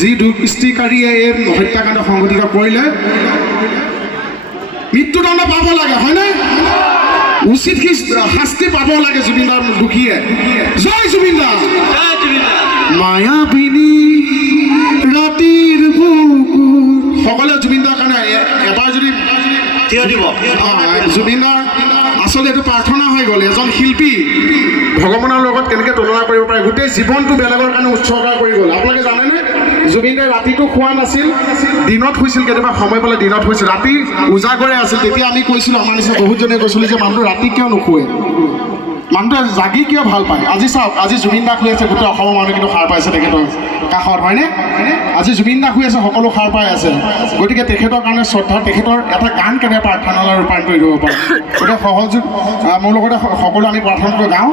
যি দুষ্কৃতিকাৰীয়ে এই হত্যাকাণ্ড সংঘটিত কৰিলে মৃত্যুদণ্ড পাব লাগে, হয়নে? উচিত শাস্তি পাব লাগে জুবিনদাৰ দুখীয়ে। জয় জুবিনদা। মায়াবিনী ৰাতিৰ বুকু সকলোৱে জুবিনদাৰ কাৰণে এবাৰ যদি থিয় দিব। জুবিনদাৰ আচলতে এইটো প্ৰাৰ্থনা হৈ গ'ল। এজন শিল্পী ভগৱানৰ লগত কেনেকৈ তুলনা কৰিব পাৰে, গোটেই জীৱনটো বেলেগৰ কাৰণে উৎসৰ্গা কৰি গ'ল। আপোনালোকে জানেনে জুবিনদাই ৰাতিটো খোৱা নাছিল, দিনত শুইছিল, কেতিয়াবা সময় পালে দিনত শুইছিল, ৰাতি উজাগৰে আছিল। তেতিয়া আমি কৈছিলোঁ, আমাৰ নিচিনা বহুতজনে কৈছিলোঁ যে মানুহটো ৰাতি কিয় নুশুৱে, মানুহটোৱে জাগি কিয় ভাল পায়। আজি চাওক, আজি জুবিন দা শুই আছে, গোটেই অসমৰ মানুহ কিন্তু সাৰ পাইছে তেখেতৰ কাষত, হয়নে? আজি জুবিন দা শুই আছে, সকলো সাৰ পাই আছে। গতিকে তেখেতৰ কাৰণে শ্ৰদ্ধা, তেখেতৰ এটা গান কেনে প্ৰাৰ্থনালৈ ৰূপায়ণ কৰি দিব পাৰে। গতিকে সহযোগ মোৰ লগতে সকলো আমি প্ৰাৰ্থনাকৈ গাওঁ,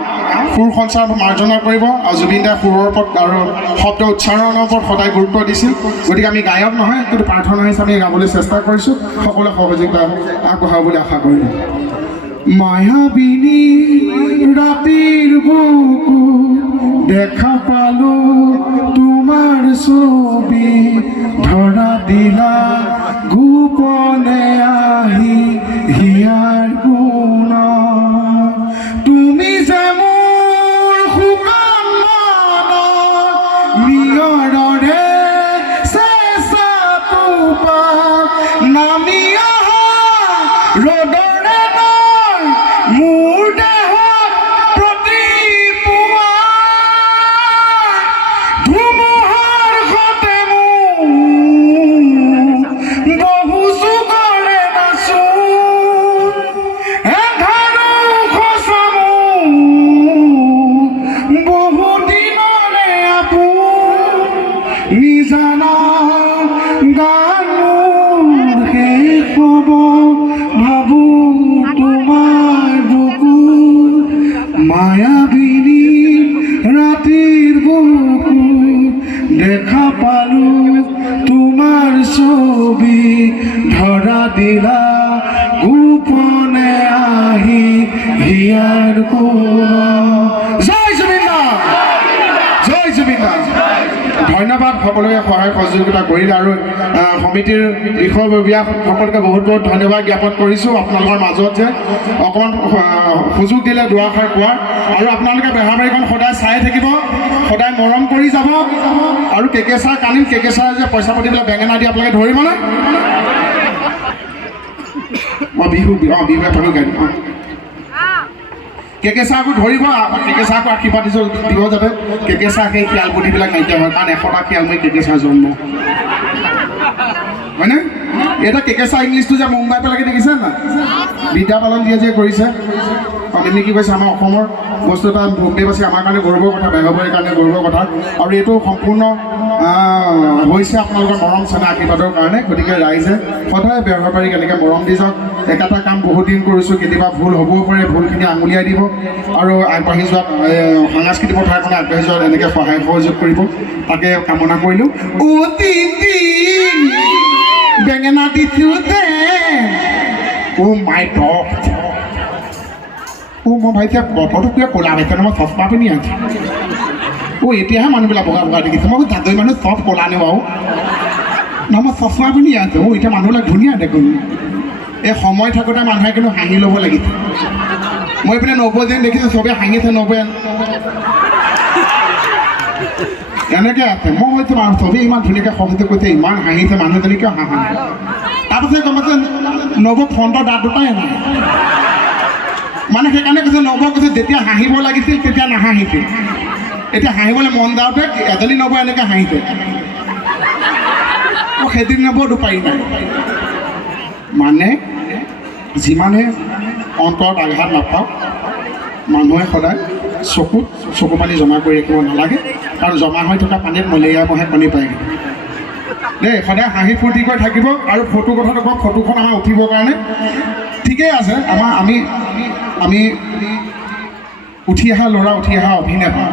সুৰ সঞ্চাৰ মাৰ্জনা কৰিব। আৰু জুবিন দাই সুৰৰ ওপৰত আৰু শব্দ উচ্চাৰণৰ ওপৰত সদায় গুৰুত্ব দিছিল। গতিকে আমি গায়ক নহয়, কিন্তু প্ৰাৰ্থনা হিচাপে গাবলৈ চেষ্টা কৰিছোঁ। সকলোৱে সহযোগিতা আগবঢ়াব বুলি আশা কৰিলোঁ। মায়াবিনী ৰাতিৰ বুকু দেখা পালো তোমাৰ ছবি, ধৰা দিলা গোপনে আহি হিয়াৰ গুণ, তুমি যে মোৰ শুকান মনত নিয়ৰৰে চেঁচা টোপাল নামি অহা ৰ'দৰে নৈ মোৰ দেহত প্ৰতি পুৱা ধুমুহাৰ সতে বহু যুগৰে নাচো এধাৰো খচামো বহু দিনৰে আপোন নিজানা গান মোৰ শেষ হ'ব ভাবো তোমাৰ বুকুৰ মায়াবিনী ৰাতিৰ বুকুত দেখা পালো তোমাৰ ছবি, ধৰা দিলা গোপনে আহি হিয়াৰ গুণ। জয় জুবিনদা, জয় জুবিনদা। ধন্যবাদ সকলোৱে সহায় সহযোগিতা কৰিলে। আৰু সমিতিৰ বিষয়ববীয়া সকলোকে বহুত বহুত ধন্যবাদ জ্ঞাপন কৰিছোঁ। আপোনালোকৰ মাজত যে অকণমান সুযোগ দিলে দুআষাৰ কোৱাৰ। আৰু আপোনালোকে বেহাৰবাৰীখন সদায় চাই থাকিব, সদায় মৰম কৰি যাব। আৰু কেকেচাৰ কানিম, কেকেচাৰ যে পইচা পাতি পেলাই বেঙেনা দি আপোনালোকে ধৰিবনে? বিহু এফালেও গাড়ী কেকেচাকো ধৰিব, কেকেচাকো আশীৰ্বাদ দিব যাতে কেকেচা সেই শিয়াল পুথিবিলাক নাইকিয়া হয়। কাৰণ 100টা শিয়াল মই কেকেচাৰ জন্ম, হয়নে? এটা কেকেচা ইংলিছটো যে মুম্বাই পেলাকে দেখিছে না, বিদ্যা পালন দিয়ে যে কৰিছে। আপুনি কি কৈছে, আমাৰ অসমৰ বস্তু এটা ভোগদেৱবাসী আমাৰ কাৰণে গৌৰৱৰ কথা, বেহাৰবাৰীৰ কাৰণে গৌৰৱৰ কথা। আৰু এইটো সম্পূৰ্ণ হৈছে আপোনালোকৰ মৰম চেনেহ আশীৰ্বাদৰ কাৰণে। গতিকে ৰাইজে সদায় বেহাৰবাৰীক এনেকৈ মৰম দি যাওক। একেটা কাম বহুত দিন কৰিছোঁ, কেতিয়াবা ভুল হ'বও পাৰে, ভুলখিনি আঙুলিয়াই দিব। আৰু আগবাঢ়ি যোৱাত সাংস্কৃতিক পথাৰখনে আগবাঢ়ি যোৱাত এনেকৈ সহায় সহযোগ কৰিব, তাকে কামনা কৰিলোঁ। বেঙেনা দিছোঁতে মাই গড, মই ভাবিছোঁ বতৰটো কিয় ক'লা পাইছে ন, মই চশমা পিন্ধি আছোঁ। এতিয়াহে মানুহবিলাক বগা বগা দেখিছে। মই জাজৰি মানুহ চব ক'লা নে বাৰু? নহয়, মই চশমা পিন্ধি আছোঁ। এতিয়া মানুহবিলাক ধুনীয়া দেখোন। এই সময় থাকোঁতে মানুহে কিন্তু হাঁহি ল'ব লাগিছে। মই এইপিনে নবৌ যেন দেখিছোঁ, চবেই হাঁহিছে। নবৌ এনেকৈ আছে। মই ভাবিছোঁ চবেই ইমান ধুনীয়াকৈ সহযোগ কৰিছে, ইমান হাঁহিছে, মানুহজনী কিয় হাঁহা? তাৰপাছত গম পাইছে নবৌ ফ্ৰণ্টৰ দাঁত দুটাই নাই। মানে সেইকাৰণে কৈছে, নবৌ কৈছে যেতিয়া হাঁহিব লাগিছিল তেতিয়া নাহাঁহিছিল। এতিয়া হাঁহিবলৈ মন যাওঁতে এজনী নবৌ এনেকৈ হাঁহিছে। সেইদিন নবৌ দুপাৰি নাই। মানে যিমানে অন্তৰত আঘাত নাপাওক, মানুহে সদায় চকু পানী জমা কৰি ৰাখিব নালাগে। কাৰণ জমা হৈ থকা পানীত মলেৰিয়া মহে কণী পায়গৈ দেই। সদায় হাঁহি ফূৰ্তি কৰি থাকিব। আৰু ফটো কথাটো কওক, ফটোখন আমাৰ উঠিবৰ কাৰণে ঠিকেই আছে। আমি উঠি অহা ল'ৰা, উঠি অহা অভিনেতা।